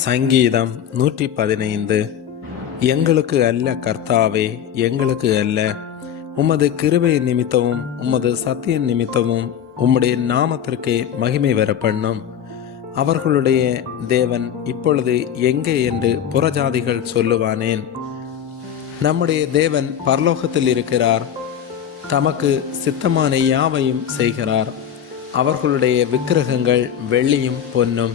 சங்கீதம் 115. எங்களுக்கு அல்ல கர்த்தாவே, எங்களுக்கு அல்ல, உமது கிருபை நிமித்தமும் உமது சத்திய நிமித்தமும் உம்முடைய நாமத்திற்கே மகிமை வர பண்ணும். அவர்களுடைய தேவன் இப்பொழுது எங்கே என்று புறஜாதிகள் சொல்லுவானேன்? நம்முடைய தேவன் பரலோகத்தில் இருக்கிறார், தமக்கு சித்தமான யாவையும் செய்கிறார். அவர்களுடைய விக்கிரகங்கள் வெள்ளியும் பொன்னும்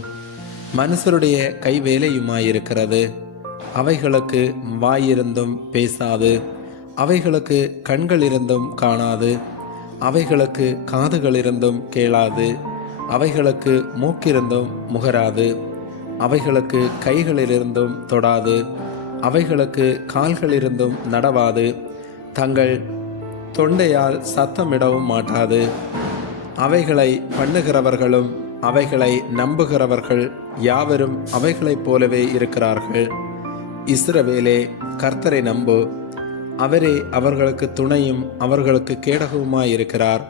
மனுஷருடைய கைவேலையுமாயிருக்கிறது. அவைகளுக்கு வாயிருந்தும் பேசாது, அவைகளுக்கு கண்கள் இருந்தும் காணாது, அவைகளுக்கு காதுகள் இருந்தும் கேளாது, அவைகளுக்கு மூக்கிருந்தும் முகராது, அவைகளுக்கு கைகளிலிருந்தும் தொடாது, அவைகளுக்கு கால்களிலிருந்தும் நடவாது, தங்கள் தொண்டையால் சத்தமிடவும் மாட்டாது. அவைகளை பண்ணுகிறவர்களும் அவைகளை நம்புகிறவர்கள் யாவரும் அவைகளைப் போலவே இருக்கிறார்கள். இஸ்ரவேலே, கர்த்தரை நம்பு, அவரே அவர்களுக்கு துணையும் அவர்களுக்கு கேடகவுமாயிருக்கிறார்.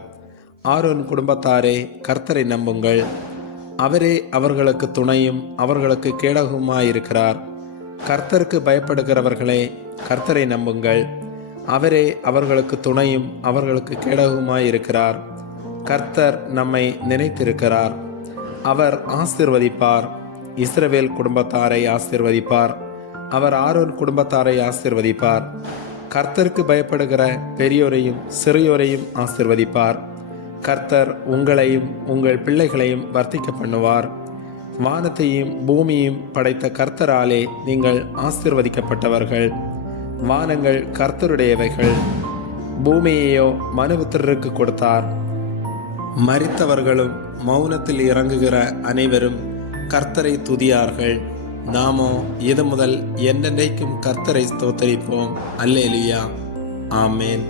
ஆரோன் குடும்பத்தாரே, கர்த்தரை நம்புங்கள், அவரே அவர்களுக்கு துணையும் அவர்களுக்கு கேடகவுமாயிருக்கிறார். கர்த்தருக்கு பயப்படுகிறவர்களே, கர்த்தரை நம்புங்கள், அவரே அவர்களுக்கு துணையும் அவர்களுக்கு கேடகவுமாயிருக்கிறார். கர்த்தர் நம்மை நினைத்திருக்கிறார், அவர் ஆசீர்வதிப்பார். இஸ்ரவேல் குடும்பத்தாரை ஆசீர்வதிப்பார், அவர் ஆரோன் குடும்பத்தாரை ஆசீர்வதிப்பார். கர்த்தருக்கு பயப்படுகிற பெரியோரையும் சிறியோரையும் ஆசீர்வதிப்பார். கர்த்தர் உங்களையும் உங்கள் பிள்ளைகளையும் வர்த்திக்க பண்ணுவார். வானத்தையும் பூமியையும் படைத்த கர்த்தராலே நீங்கள் ஆசீர்வதிக்கப்பட்டவர்கள். வானங்கள் கர்த்தருடையவைகள், பூமியையோ மனுபுத்திரருக்கு கொடுத்தார். மரித்தவர்களும் மௌனத்தில் இறங்குகிற அனைவரும் கர்த்தரை துதியார்கள். நாமோ இது முதல் என்றென்றைக்கும் கர்த்தரை ஸ்தோத்தரிப்போம். அல்லேலூயா, ஆமேன்.